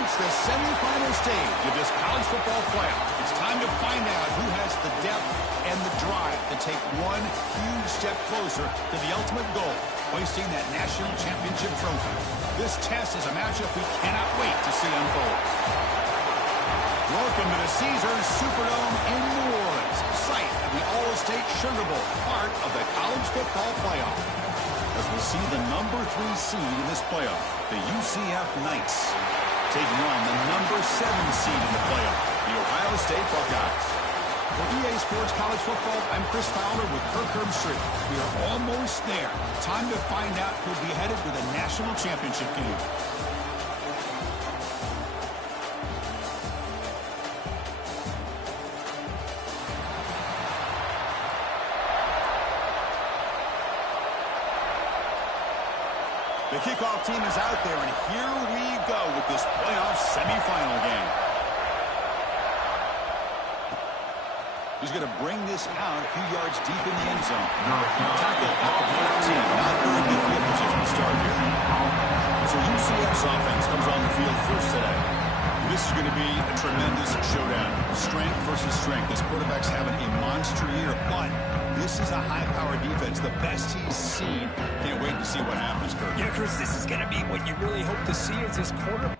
reached the semifinal stage of this college football playoff. It's time to find out who has the depth and the drive to take one huge step closer to the ultimate goal, hoisting that national championship trophy. This test is a matchup we cannot wait to see unfold. Welcome to the Caesars Superdome in New Orleans, site of the All-State Sugar Bowl, part of the college football playoff. As we see the number 3 seed in this playoff, the UCF Knights, taking on the number 7 seed in the playoff, the Ohio State Buckeyes. For EA Sports College Football, I'm Chris Fowler with Kirk Herbstreit. We are almost there. Time to find out who'll be headed to the national championship game. The kickoff team is out there, and here we go with this playoff semifinal game. He's going to bring this out a few yards deep in the end zone. Tackle at the 14. Not very good field position to start here. So UCF's offense comes on the field first today. This is going to be a tremendous showdown. Strength versus strength. This quarterback's having a monster year, but this is a high-powered defense, the best he's seen. Can't wait to see what happens, Kirk. Yeah, Chris, this is going to be what you really hope to see as this quarterback.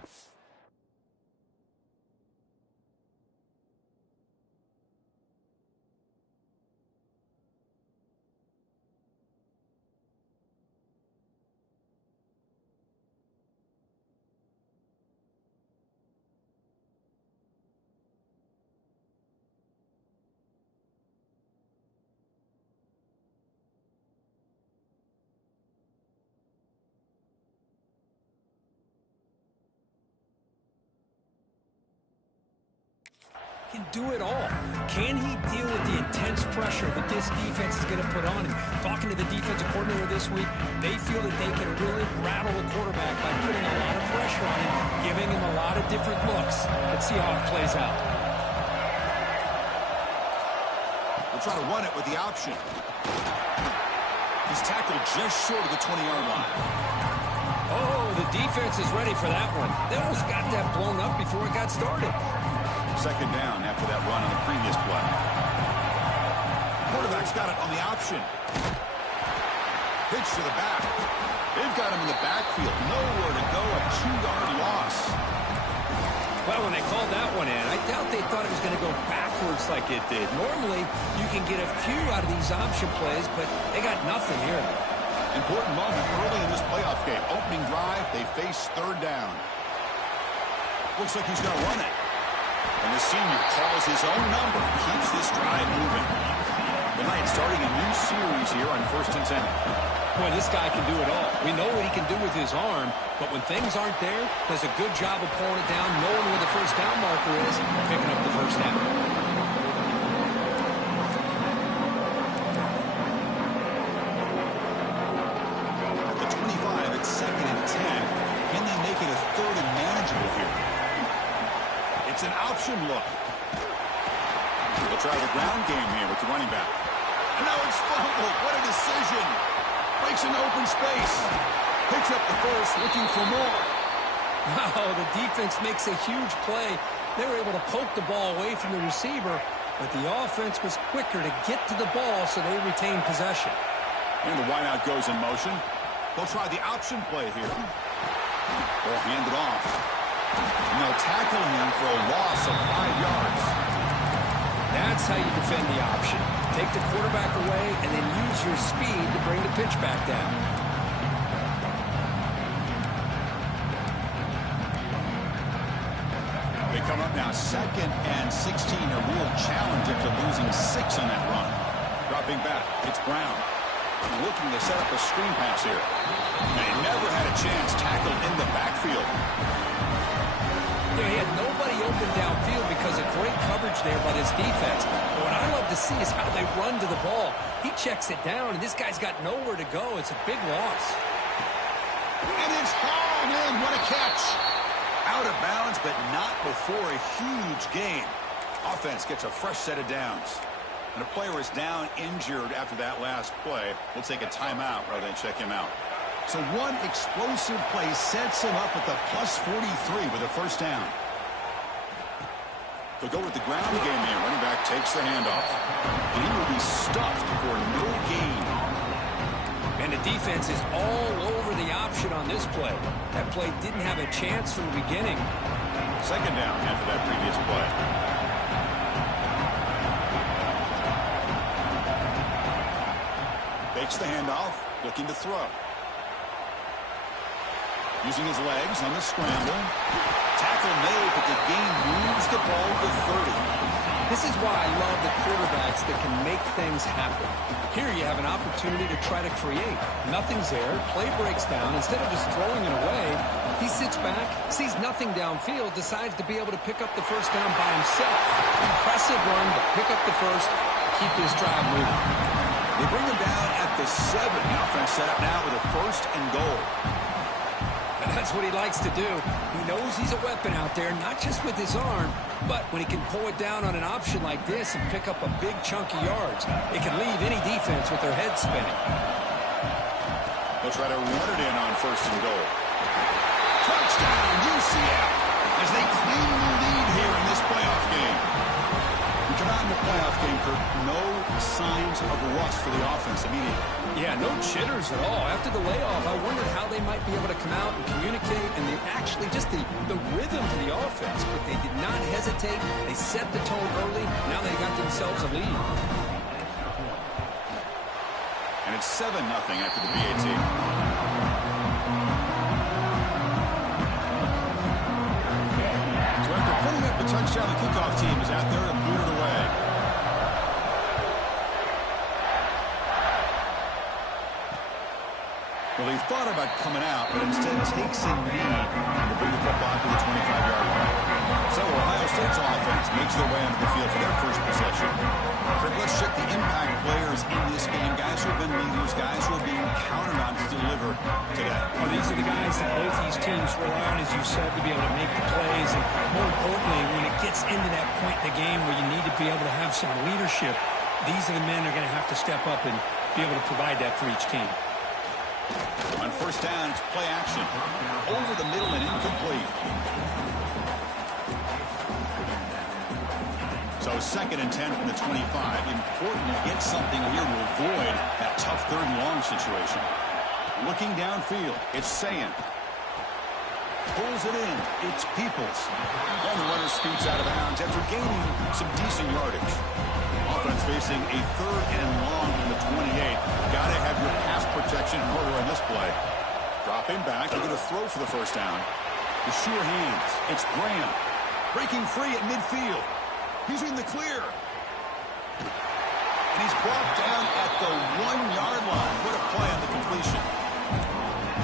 Can do it all. Can he deal with the intense pressure that this defense is going to put on him? Talking to the defensive coordinator this week, they feel that they can really rattle the quarterback by putting a lot of pressure on him, giving him a lot of different looks. Let's see how it plays out. We'll try to run it with the option. He's tackled just short of the 20-yard line. Oh, the defense is ready for that one. They almost got that blown up before it got started. Second down after that run on the previous play. Quarterback's got it on the option. Pitch to the back. They've got him in the backfield. Nowhere to go. A 2-yard loss. Well, when they called that one in, I doubt they thought it was going to go backwards like it did. Normally, you can get a few out of these option plays, but they got nothing here. Important moment early in this playoff game. Opening drive, they face third down. Looks like he's going to run it. And the senior calls his own number, keeps this drive moving. The Knights starting a new series here on 1st and 10. Boy, this guy can do it all. We know what he can do with his arm, but when things aren't there, does a good job of pulling it down, knowing where the first down marker is, picking up the first down. At the 25, it's 2nd and 10. Can they make it a 3rd and manageable here? It's an option look. They'll try the ground game here with the running back. And now it's fumbled. What a decision. Breaks an open space. Picks up the first, looking for more. Wow, the defense makes a huge play. They were able to poke the ball away from the receiver, but the offense was quicker to get to the ball, so they retained possession. And the wideout goes in motion. They'll try the option play here. They'll hand it off. And they'll tackle him for a loss of 5 yards. That's how you defend the option. Take the quarterback away and then use your speed to bring the pitch back down. They come up now 2nd and 16. A real challenge after losing 6 on that run. Dropping back, it's Brown. Looking to set up a screen pass here. And he never had a chance tackled in the backfield. Yeah, he had nobody open downfield because of great coverage there by this defense. But what I love to see is how they run to the ball. He checks it down, and this guy's got nowhere to go. It's a big loss. And it's hauled in. What a catch. Out of bounds, but not before a huge gain. Offense gets a fresh set of downs. And a player is down injured after that last play. We'll take a timeout rather than check him out. So one explosive play sets him up at the plus 43 with a first down. They'll go with the ground game here. Running back takes the handoff. And he will be stuffed for no gain. And the defense is all over the option on this play. That play didn't have a chance from the beginning. Second down after that previous play. Fakes the handoff, looking to throw. Using his legs on the scramble. Tackle made, but the game moves the ball to 30. This is why I love the quarterbacks that can make things happen. Here you have an opportunity to try to create. Nothing's there. Play breaks down. Instead of just throwing it away, he sits back, sees nothing downfield, decides to be able to pick up the first down by himself. Impressive run, but pick up the first, keep this drive moving. They bring him down at the 7. The offense set up now with a first and goal. And that's what he likes to do. He knows he's a weapon out there, not just with his arm, but when he can pull it down on an option like this and pick up a big chunk of yards, it can leave any defense with their head spinning. They'll try to run it in on first and goal. Touchdown, UCF, as they claim the lead here in this playoff game. We come out in the playoff game, Kurt, no signs of rust for the offense immediately. Yeah, no jitters at all. After the layoff, I wondered how they might be able to come out and communicate, and they actually just the rhythm to the offense, but they did not hesitate. They set the tone early. Now they got themselves a lead. And it's 7-0 after the BAT. So after putting up the touchdown, the kickoff team is out there to boot it away. Well, he thought about coming out, but instead takes a knee to bring the football to the 25-yard line. So Ohio State's offense makes their way onto the field for their first possession. Fred, let's check the impact players in this game. Guys who have been leaders, guys who are being counted on to deliver today. Well, these are the guys that both these teams rely on, as you said, to be able to make the plays. And more importantly, when it gets into that point in the game where you need to be able to have some leadership, these are the men that are going to have to step up and be able to provide that for each team. On first down, it's play action. Over the middle and incomplete. So 2nd and 10 from the 25. Important to get something here to avoid that tough 3rd and long situation. Looking downfield, it's Sayin. Pulls it in. It's Peoples. And the runner scoots out of bounds after gaining some decent yardage. Offense facing a 3rd and long from the 28. Gotta have your pass protection in order on this play. Dropping back, they're going to throw for the first down. The sure hands. It's Graham. Breaking free at midfield. He's in the clear. And he's brought down at the 1-yard line. What a play on the completion.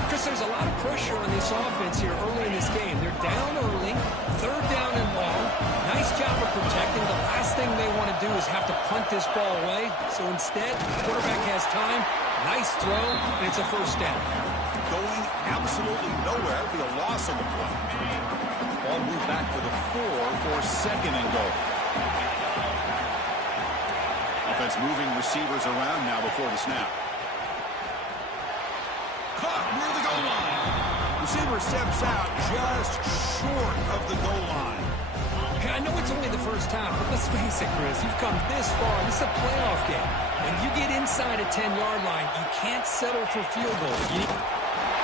Chris, there's a lot of pressure on this offense here early in this game. They're down early, 3rd down and long. Nice job of protecting. The last thing they want to do is have to punt this ball away. So instead, the quarterback has time. Nice throw, and it's a first down. Going absolutely nowhere. It'll be a loss on the play. Ball moved back to the 4 for 2nd and goal. Offense moving receivers around now before the snap. Caught near the goal line. Receiver steps out just short of the goal line. I know it's only the first time, but let's face it, Chris. You've come this far. This is a playoff game. And you get inside a 10-yard line, you can't settle for field goals.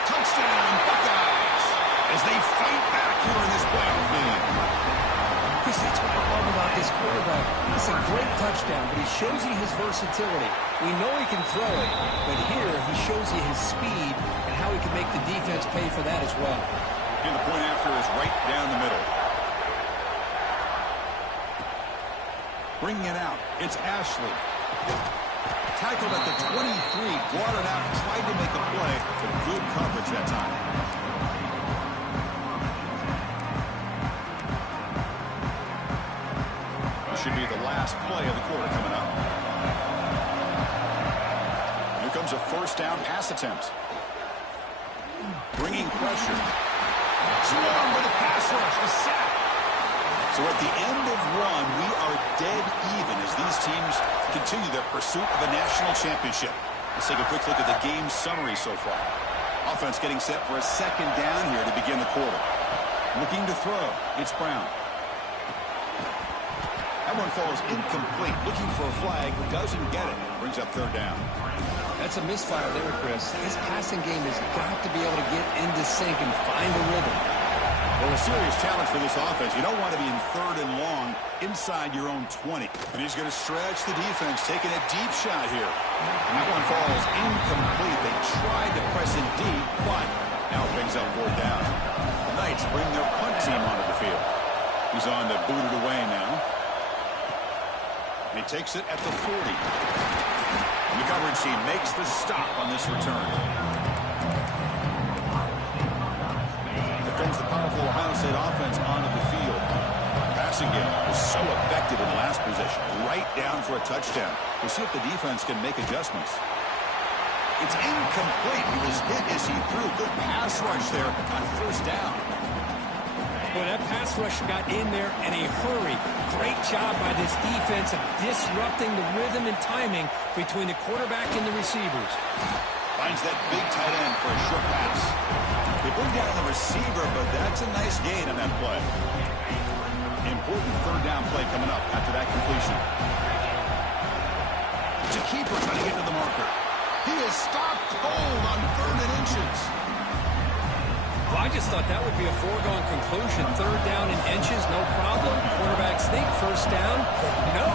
Touchdown, Buckeyes, as they fight back here in this playoff game. Chris, that's what I love about this quarterback. It's a great touchdown, but he shows you his versatility. We know he can throw it, but here he shows you his speed and how he can make the defense pay for that as well. And the point after is right down the middle. Bringing it out, it's Ashley. Tackled at the 23, brought it out, tried to make a play, but good coverage that time. This should be the last play of the quarter coming up. Here comes a first down pass attempt. Bringing pressure. Swarm with a pass rush, a sack. So at the end of 1, we are dead even as these teams continue their pursuit of a national championship. Let's take a quick look at the game summary so far. Offense getting set for a second down here to begin the quarter. Looking to throw. It's Brown. That one falls incomplete. Looking for a flag. Doesn't get it. Brings up third down. That's a misfire there, Chris. His passing game has got to be able to get into sync and find a rhythm. Well, a serious challenge for this offense. You don't want to be in third and long inside your own 20. And he's going to stretch the defense, taking a deep shot here. And that one falls incomplete. They tried to press it deep, but now it brings up fourth down. The Knights bring their punt team onto the field. He's on to boot it away now. And he takes it at the 40. And the coverage team makes the stop on this return. Defends the powerful Ohio State offense onto the field. Passing game was so effective in the last possession. Right down for a touchdown. We'll see if the defense can make adjustments. It's incomplete. He was hit as he threw. Good pass rush there on first down. Well, that pass rush got in there in a hurry. Great job by this defense of disrupting the rhythm and timing between the quarterback and the receivers. Finds that big tight end for a short pass. They bring down the receiver, but that's a nice gain on that play. Important third down play coming up after that completion. To keeper trying to get to the marker. He is stopped cold on 3rd and inches. Well, I just thought that would be a foregone conclusion. 3rd down and inches, no problem. Quarterbacks think first down. No.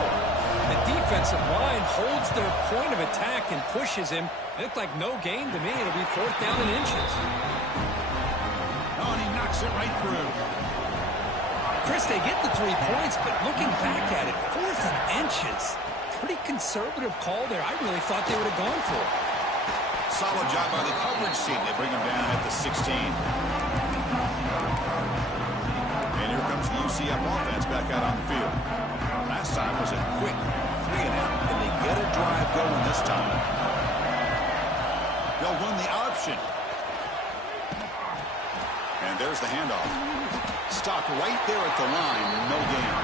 The defensive line holds their point of attack and pushes him. It looked like no gain to me. It'll be 4th down and inches. Oh, and he knocks it right through. Chris, they get the 3 points, but looking back at it, 4th and inches. Pretty conservative call there. I really thought they would have gone for it. Solid job by the coverage team. They bring him down at the 16. And here comes the UCF offense back out on the field. Last time was a quick 3-and-out, and they get a drive going this time. They'll run the option. And there's the handoff. Stopped right there at the line. No gain.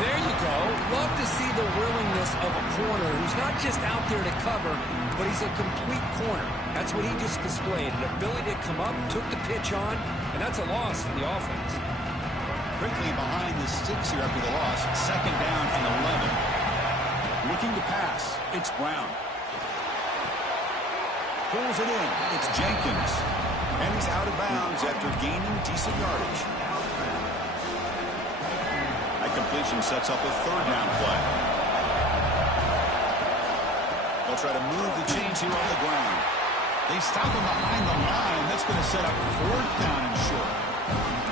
There you go. Love to see the willingness of a corner who's not just out there to cover, but he's a complete corner. That's what he just displayed. An ability to come up, took the pitch on, and that's a loss for the offense. Quickly behind the sticks here after the loss. 2nd down and 11. Looking to pass. It's Brown. Pulls it in. It's Jenkins. And he's out of bounds after gaining decent yardage. That completion sets up a 3rd down play. They'll try to move the chains here on the ground. They stop him behind the line. That's going to set up 4th down and short.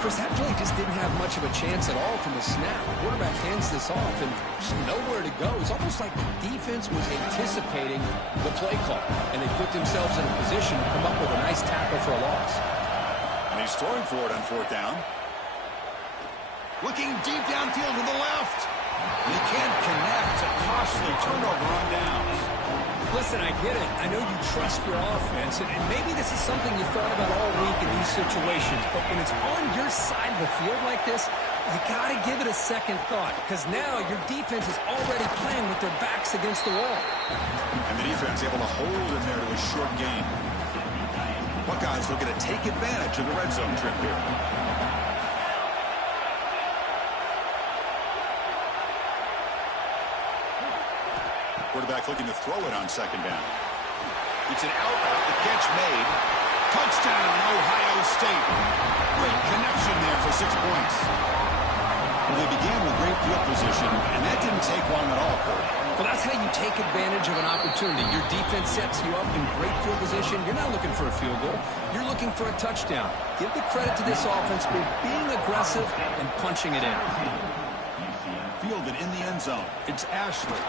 Chris, that play just didn't have much of a chance at all from the snap. The quarterback hands this off and just nowhere to go. It's almost like the defense was anticipating the play call, and they put themselves in a position to come up with a nice tackle for a loss. And he's throwing for it on 4th down. Looking deep downfield to the left. He can't connect. A costly turnover on downs. Listen, I get it. I know you trust your offense, and maybe this is something you thought about all week in these situations, but when it's on your side of the field like this, you got to give it a second thought, because now your defense is already playing with their backs against the wall. And the defense able to hold in there to a short gain. Buckeyes looking to take advantage of the red zone trip here. Quarterback looking to throw it on 2nd down. It's an out route. The catch made. Touchdown, Ohio State. Great connection there for 6 points. Well, they began with great field position, and that didn't take long at all, Kurt. Well, that's how you take advantage of an opportunity. Your defense sets you up in great field position. You're not looking for a field goal. You're looking for a touchdown. Give the credit to this offense for being aggressive and punching it in. Fielded in the end zone. It's Ashley.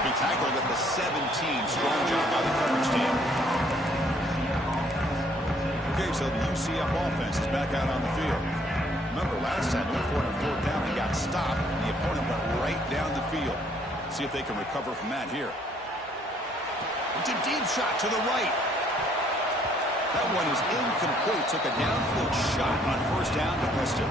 He tackled at the 17. Strong job by the coverage team. Okay, so the UCF offense is back out on the field. Remember, last time they went for it on 4th down, they got stopped. The opponent went right down the field. See if they can recover from that here. It's a deep shot to the right. That one is incomplete. Took a downfield shot on 1st down to Preston.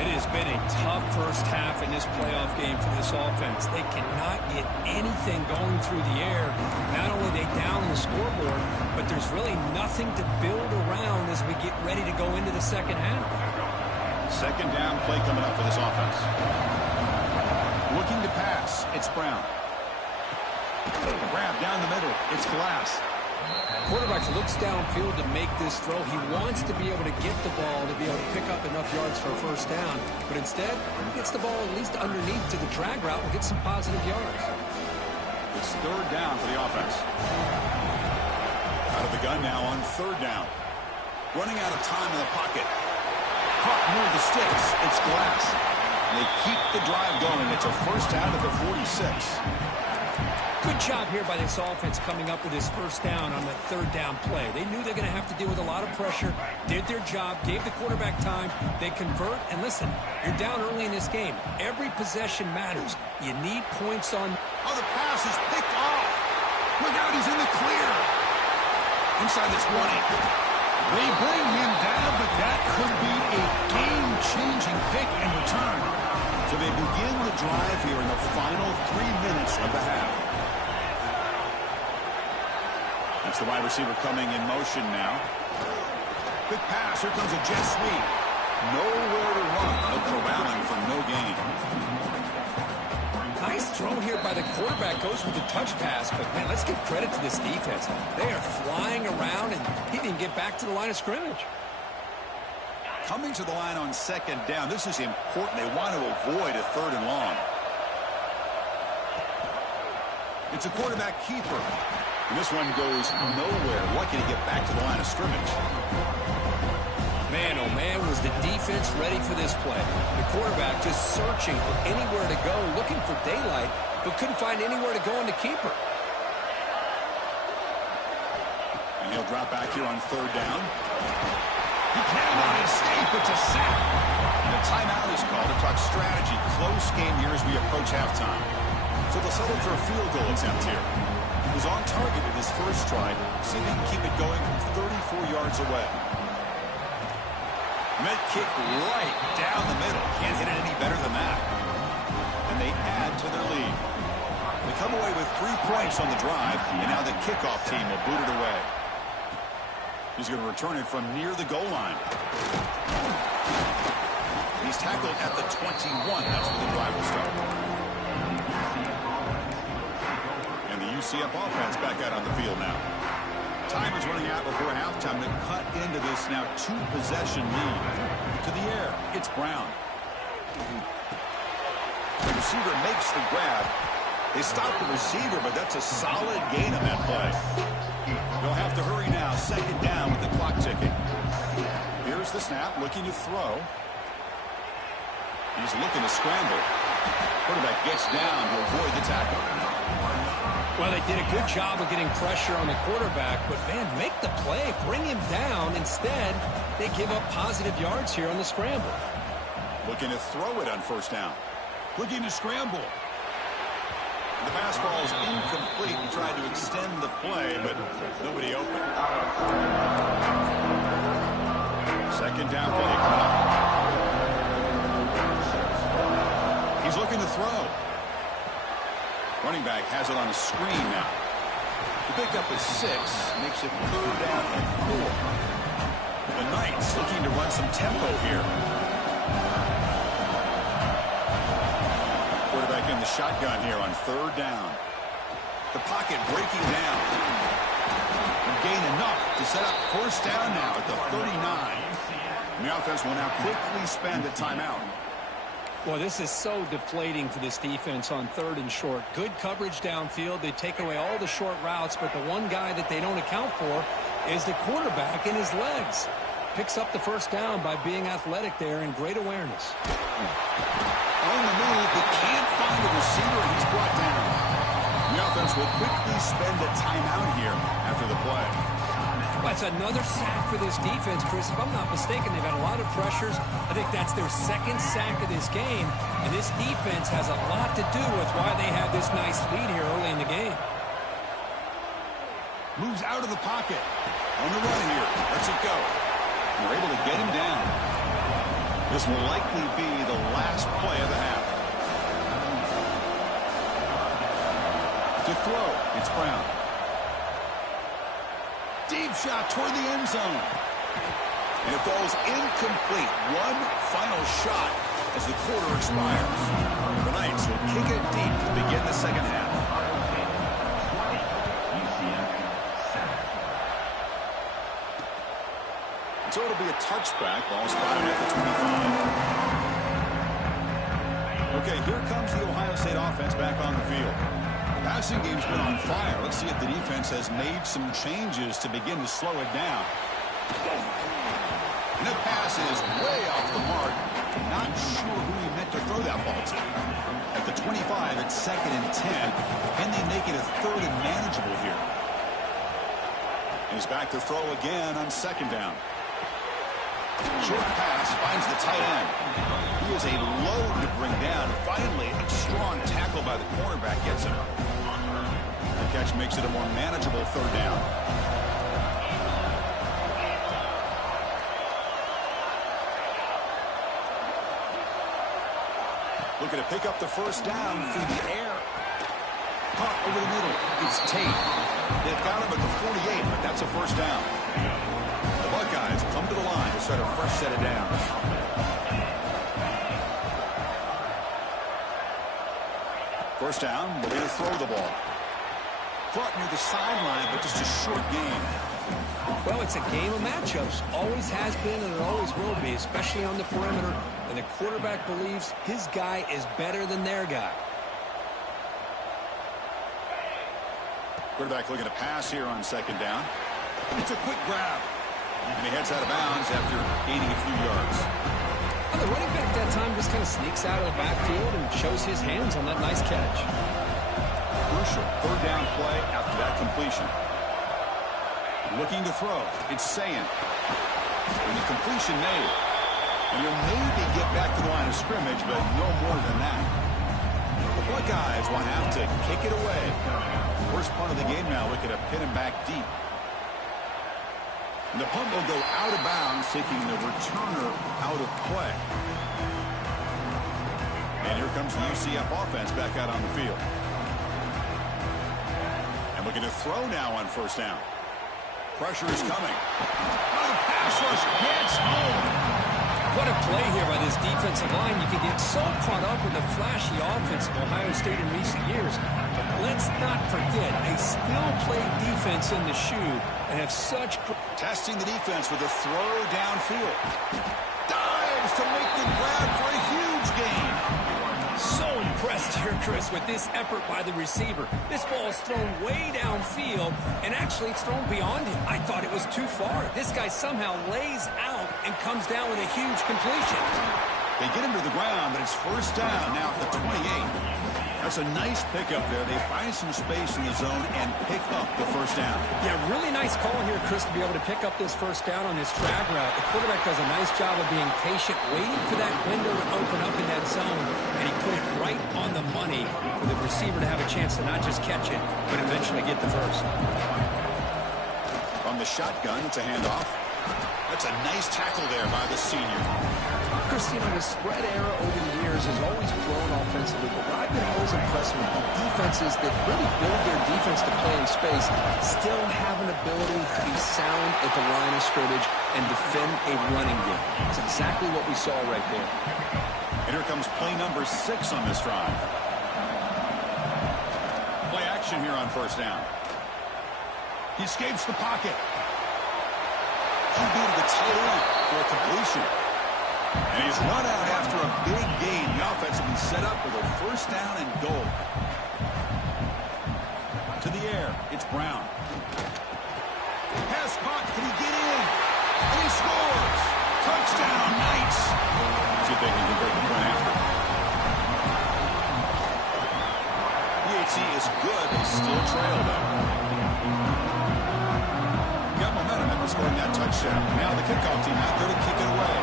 It is has been a tough first half in this playoff game for this offense. They cannot get anything going through the air. Not only are they down on the scoreboard, but there's really nothing to build around as we get ready to go into the second half. Second down play coming up for this offense. Looking to pass. It's Brown. Grab down the middle. It's Glass. Quarterback looks downfield to make this throw. He wants to be able to get the ball to be able to pick up enough yards for a first down. But instead, he gets the ball at least underneath to the drag route and gets some positive yards. It's third down for the offense. Out of the gun now on third down. Running out of time in the pocket. Caught near the sticks. It's Glass. They keep the drive going. It's a first down at the 46. Good job here by this offense coming up with this first down on the third down play. They knew they're going to have to deal with a lot of pressure, did their job, gave the quarterback time. They convert, and listen, you're down early in this game. Every possession matters. You need points on... Oh, the pass is picked off. Look out, he's in the clear. Inside the 20. They bring him down, but that could be a game-changing pick and return. So they begin the drive here in the final 3 minutes of the half. That's the wide receiver coming in motion now. Quick pass. Here comes a jet sweep. Nowhere to run. No corralling for no gain. Nice throw here by the quarterback. Goes with the touch pass. But, man, let's give credit to this defense. They are flying around, and he didn't get back to the line of scrimmage. Coming to the line on second down. This is important. They want to avoid a third and long. It's a quarterback keeper. And this one goes nowhere. Lucky to get back to the line of scrimmage. Man, oh man, was the defense ready for this play. The quarterback just searching for anywhere to go, looking for daylight, but couldn't find anywhere to go in the keeper. And he'll drop back here on third down. He cannot escape. It's a sack. And a timeout is called to talk strategy. Close game here as we approach halftime. So they'll settle for a field goal attempt here. He was on target with his first try. See if he can keep it going from 34 yards away. Med kick right down the middle. Can't hit it any better than that. And they add to their lead. They come away with 3 points on the drive, and now the kickoff team will boot it away. He's going to return it from near the goal line. He's tackled at the 21. That's where the drive will start. And the UCF offense back out on the field now. Time is running out before halftime to cut into this now 2-possession lead. To the air, it's Brown. The receiver makes the grab. They stop the receiver, but that's a solid gain on that play. They'll have to hurry now. Second down with the clock ticking. Here's the snap, looking to throw. He's looking to scramble. Quarterback gets down to avoid the tackle. Well, they did a good job of getting pressure on the quarterback, but, man, make the play. Bring him down. Instead, they give up positive yards here on the scramble. Looking to throw it on first down. Looking to scramble. The pass ball is incomplete. He tried to extend the play, but nobody open. Second down play coming up. He's looking to throw. Running back has it on a screen now. The pickup is 6. Makes it third down and 4. The Knights looking to run some tempo here. Quarterback in the shotgun here on third down. The pocket breaking down. And gain enough to set up first down now at the 39. And the offense will now quickly spend a timeout. Well, this is so deflating for this defense on third and short. Good coverage downfield. They take away all the short routes, but the one guy that they don't account for is the quarterback and his legs. Picks up the first down by being athletic there and great awareness. On the move, but can't find the receiver, and he's brought down. The offense will quickly spend a timeout here after the play. That's another sack for this defense, Chris. If I'm not mistaken, they've had a lot of pressures. I think that's their second sack of this game. And this defense has a lot to do with why they have this nice lead here early in the game. Moves out of the pocket. On the run here. Lets it go. They're able to get him down. This will likely be the last play of the half. To throw, it's Brown. Deep shot toward the end zone. And it falls incomplete. One final shot as the quarter expires. The Knights will kick it deep to begin the second half. So it'll be a touchback. Ball spotted at the 25. Okay, here comes the Ohio State offense back on the field. The passing game's been on fire. Let's see if the defense has made some changes to begin to slow it down. And the pass is way off the mark. Not sure who he meant to throw that ball to. At the 25, it's 2nd and 10. Can they make it a 3rd and manageable here? And he's back to throw again on 2nd down. Short pass finds the tight end. He is a load to bring down. Finally, a strong tackle by the cornerback gets him. The catch makes it a more manageable 3rd down. Looking to pick up the 1st down through the air. Caught over the middle. It's Tate. They've got him at the 48, but that's a 1st down. The Buckeyes come to the line to start a fresh set of downs. First down, we're going to throw the ball. Caught near the sideline, but just a short game. Well, it's a game of matchups. Always has been and it always will be, especially on the perimeter. And the quarterback believes his guy is better than their guy. Quarterback looking to pass here on 2nd down. It's a quick grab. And he heads out of bounds after gaining a few yards. Well, the running back that time just kind of sneaks out of the backfield and shows his hands on that nice catch. Crucial 3rd down play after that completion. Looking to throw. It's Sayin. And the completion made. And he'll maybe get back to the line of scrimmage, but no more than that. The Buckeyes will have to kick it away. First punt of the game now, looking to pin him back deep. And the punt will go out of bounds, taking the returner out of play. And here comes the UCF offense back out on the field. And looking to throw now on 1st down. Pressure is coming. Oh, the pass rush gets home. What a play here by this defensive line. You can get so caught up with the flashy offense of Ohio State in recent years. But let's not forget, a still-play defense in the shoe and have such... Testing the defense with a throw downfield. Dives to make the grab for a huge gain. So impressed here, Chris, with this effort by the receiver. This ball is thrown way downfield, and actually it's thrown beyond him. I thought it was too far. This guy somehow lays out and comes down with a huge completion. They get him to the ground, but it's 1st down now at the 28. That's a nice pickup there. They find some space in the zone and pick up the 1st down. Yeah, really nice call here, Chris, to be able to pick up this 1st down on this drag route. The quarterback does a nice job of being patient, waiting for that window to open up in that zone, and he put it right on the money for the receiver to have a chance to not just catch it, but eventually get the 1st. From the shotgun, it's a handoff. That's a nice tackle there by the senior. Chris, you know, the spread era over the years has always grown offensively, but what I've been always impressed with defenses that really build their defense to play in space still have an ability to be sound at the line of scrimmage and defend a running game. That's exactly what we saw right there. And here comes play number 6 on this drive. Play action here on 1st down. He escapes the pocket. QB to the tight end for a completion. And he's run out after a big gain. The offense will be set up with a 1st down and goal. To the air, it's Brown. Pass caught, can he get in? And he scores! Touchdown, Knights! See if they can convert the point after. PHC is good, they still trail though. Got momentum after scoring that touchdown. Now the kickoff team out there to kick it away.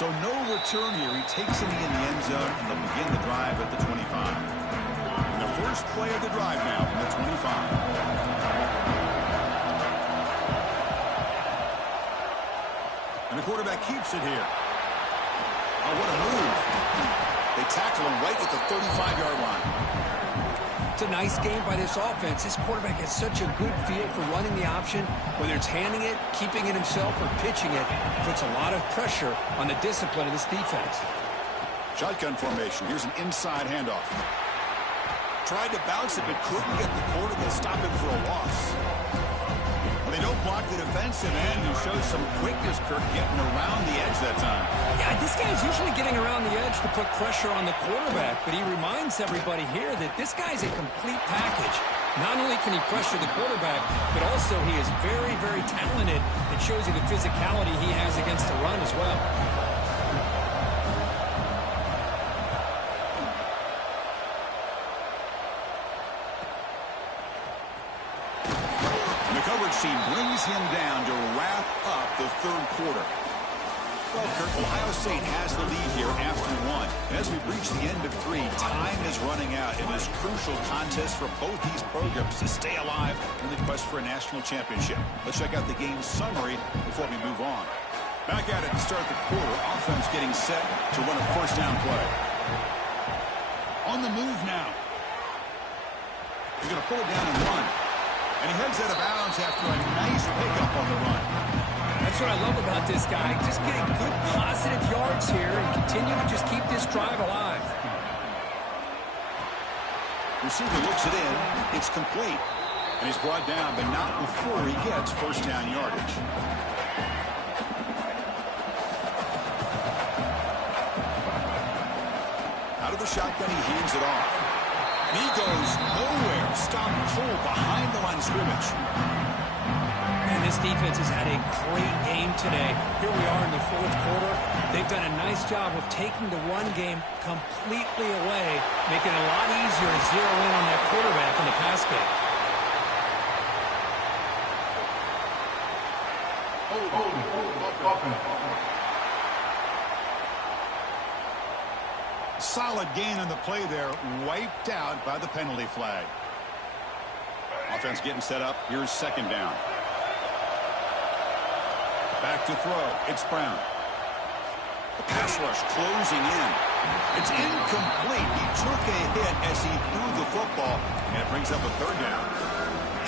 So no return here. He takes it in the end zone, and they'll begin the drive at the 25. And the first play of the drive now from the 25. And the quarterback keeps it here. Oh, what a move. They tackle him right at the 35-yard line. It's a nice game by this offense. This quarterback has such a good feel for running the option. Whether it's handing it, keeping it himself, or pitching it, puts a lot of pressure on the discipline of this defense. Shotgun formation. Here's an inside handoff. Tried to bounce it, but couldn't get the corner to stop him for a loss. They don't block the defensive end, who shows some quickness, Kirk, getting around the edge that time. Yeah, this guy's usually getting around the edge to put pressure on the quarterback, but he reminds everybody here that this guy's a complete package. Not only can he pressure the quarterback, but also he is very, very talented. It shows you the physicality he has against the run as well. Team brings him down to wrap up the third quarter. Well, Kirk, Ohio State has the lead here after one. As we reach the end of three, time is running out in this crucial contest for both these programs to stay alive in the quest for a national championship. Let's check out the game summary before we move on. Back at it to start the quarter. Offense getting set to run a first down play. On the move now. He's going to pull it down and run. And he heads out of bounds after a nice pickup on the run. That's what I love about this guy. Just getting good positive yards here and continue to just keep this drive alive. Receiver looks it in. It's complete. And he's brought down, but not before he gets first down yardage. Out of the shotgun, he hands it off. And he goes nowhere. Stopped cold behind the line of scrimmage. And this defense has had a great game today. Here we are in the fourth quarter. They've done a nice job of taking the run game completely away, making it a lot easier to zero in on that quarterback in the pass game. Solid gain on the play there, wiped out by the penalty flag. Offense getting set up. Here's second down. Back to throw. It's Brown. The pass rush closing in. It's incomplete. He took a hit as he threw the football, and it brings up a third down.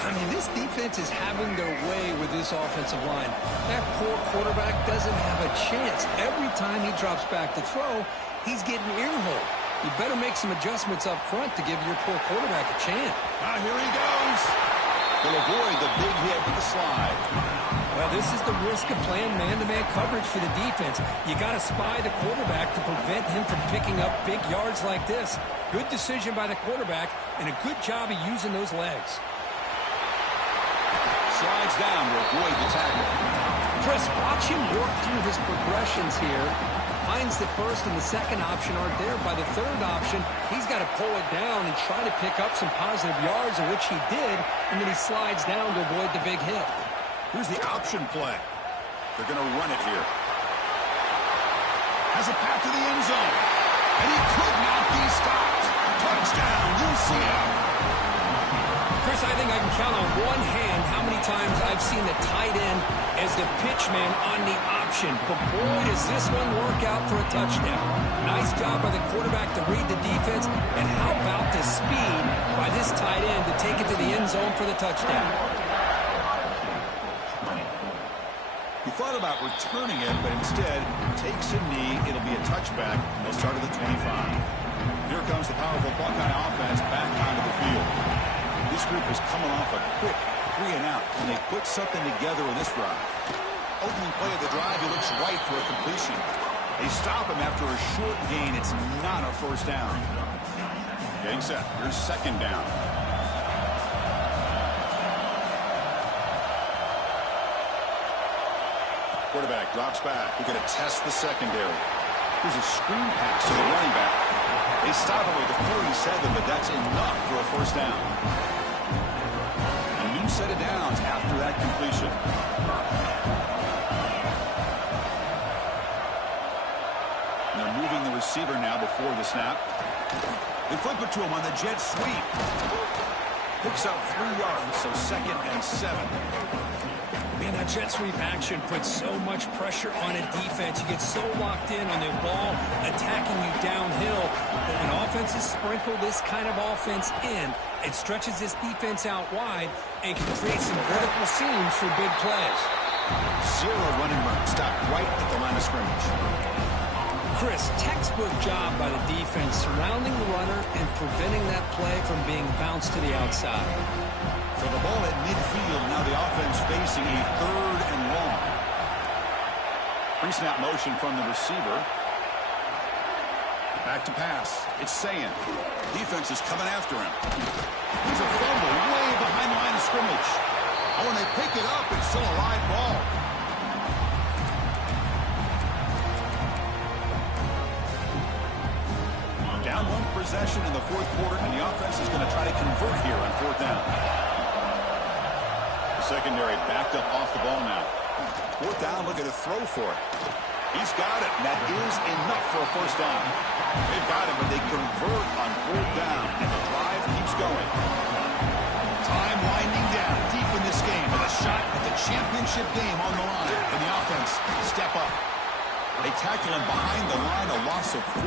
I mean, this defense is having their way with this offensive line. That poor quarterback doesn't have a chance. Every time he drops back to throw, he's getting earholed. You better make some adjustments up front to give your poor quarterback a chance. Here he goes. He'll avoid the big hit with the slide. Well, this is the risk of playing man-to-man coverage for the defense. You got to spy the quarterback to prevent him from picking up big yards like this. Good decision by the quarterback, and a good job of using those legs. Slides down to avoid the tackle. Chris, watch him work through his progressions here. Finds the first and the second option aren't there. By the third option, he's got to pull it down and try to pick up some positive yards, of which he did, and then he slides down to avoid the big hit. Here's the option play. They're going to run it here. Has a path to the end zone. And he could not be stopped. Touchdown, UCF. Chris, I think I can count on one hand how many times I've seen the tight end as the pitch man on the option. But boy, does this one work out for a touchdown. Nice job by the quarterback to read the defense. And how about the speed by this tight end to take it to the end zone for the touchdown? He thought about returning it, but instead takes a knee. It'll be a touchback. They'll start at the 25. Here comes the powerful Buckeye offense back onto the field. This group is coming off a quick 3-and-out, and they put something together in this drive. Opening play of the drive, he looks right for a completion. They stop him after a short gain. It's not a first down. Getting set. Here's second down. Quarterback drops back. We're going to test the secondary. Here's a screen pass to the running back. They stop him at the 47, but that's enough for a first down. A new set of downs after that completion. And they're moving the receiver now before the snap. They flip it to him on the jet sweep. Picks up 3 yards, so 2nd and 7. Man, that jet sweep action puts so much pressure on a defense. You get so locked in on the ball attacking you downhill. But when offenses sprinkle this kind of offense in, it stretches this defense out wide and can create some vertical seams for big plays. Zero running room. Stop right at the line of scrimmage. Chris, textbook job by the defense surrounding the runner and preventing that play from being bounced to the outside. So the ball at midfield. Now the offense facing a 3rd and long. Pre-snap motion from the receiver. Back to pass. It's Sayin. Defense is coming after him. He's a fumble way behind the line of scrimmage. Oh, when they pick it up, it's still a live ball. Down 1 possession in the 4th quarter, and the offense is going to try to convert here on 4th down. The secondary backed up off the ball now. 4th down, looking to throw for it. He's got it, and that is enough for a 1st down. They've got him, but they convert on 4th down, and the drive keeps going. Time winding down deep in this game with a shot at the championship game on the line. And the offense step up. They tackle him behind the line, a loss of 4.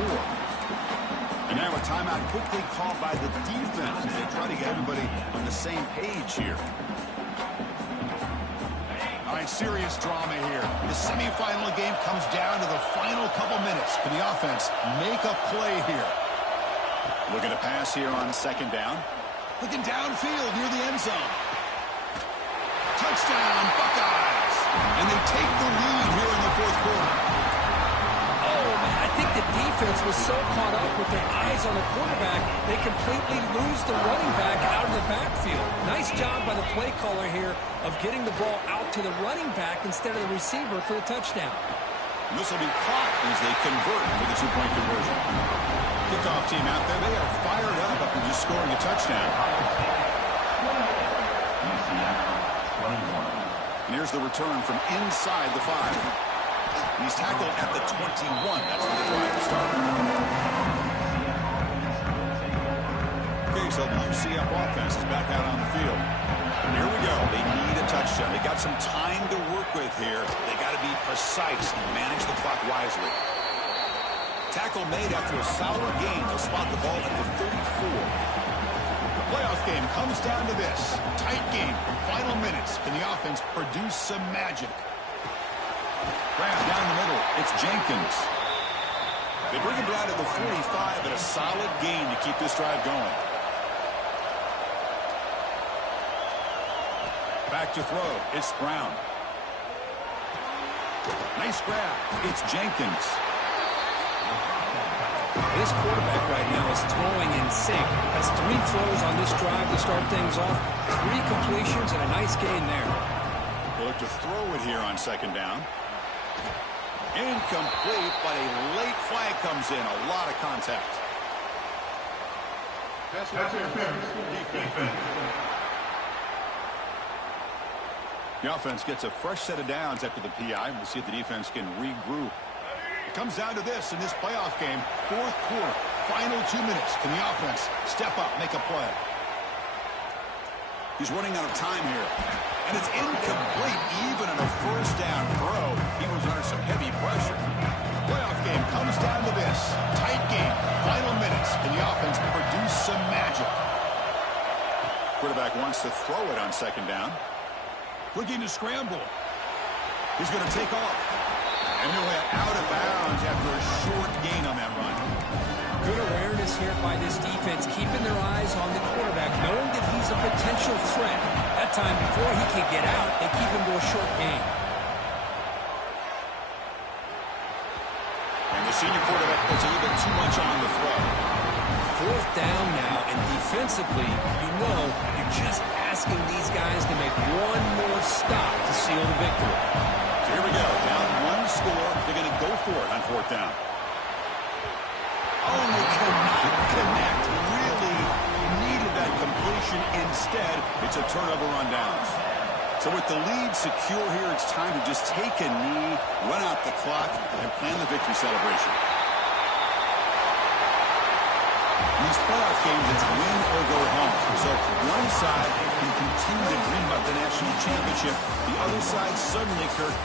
And now a timeout quickly called by the defense as they try to get everybody on the same page here. All right, serious drama here. The semifinal game comes down to the final couple minutes. Can the offense make a play here? Looking to pass here on 2nd down. Looking downfield near the end zone. Touchdown, Buckeyes. And they take the lead here in the 4th quarter. Oh, man, I think the defense was so caught up with their eyes on the quarterback, they completely lose the running back out of the backfield. Nice job by the play caller here of getting the ball out to the running back instead of the receiver for the touchdown. And this will be caught as they convert for the 2-point conversion. Kickoff team out there, they are fired up after just scoring a touchdown. And here's the return from inside the 5. He's tackled at the 21. That's where the drive started. Okay, so the UCF offense is back out on the field. Here we go. They need a touchdown. They got some time to work with here. They got to be precise and manage the clock wisely. Tackle made after a solid gain. They'll spot the ball at the 34. The playoff game comes down to this. Tight game. Final minutes. Can the offense produce some magic? Grab down the middle. It's Jenkins. They bring him down to the 45 and a solid gain to keep this drive going. Back to throw. It's Brown. Nice grab. It's Jenkins. This quarterback right now is throwing in sync. Has 3 throws on this drive to start things off. 3 completions and a nice gain there. They'll look to throw it here on 2nd down. Incomplete, but a late flag comes in. A lot of contact. The offense gets a fresh set of downs after the PI. We'll see if the defense can regroup. It comes down to this in this playoff game. 4th quarter, final 2 minutes. Can the offense step up, make a play? He's running out of time here. And it's incomplete, even in a 1st down throw. He was under some heavy pressure. Playoff game comes down to this. Tight game, final minutes. Can the offense produce some magic? Quarterback wants to throw it on 2nd down. Looking to scramble. He's going to take off. And he'll head out of bounds after a short gain on that run. Good awareness here by this defense, keeping their eyes on the quarterback, knowing that he's a potential threat. That time, before he can get out, they keep him to a short gain. And the senior quarterback puts a little bit too much on the throw. 4th down now, and defensively, you know you're just asking these guys to make one more stop to seal the victory. So here we go, down 1 score. They're going to go for it on 4th down. Oh, they cannot connect. Really needed that completion. Instead, it's a turnover on downs. So with the lead secure here, it's time to just take a knee, run out the clock, and plan the victory celebration. these playoff games, it's win or go home. So one side can continue to dream about the national championship. The other side suddenly, Kirk,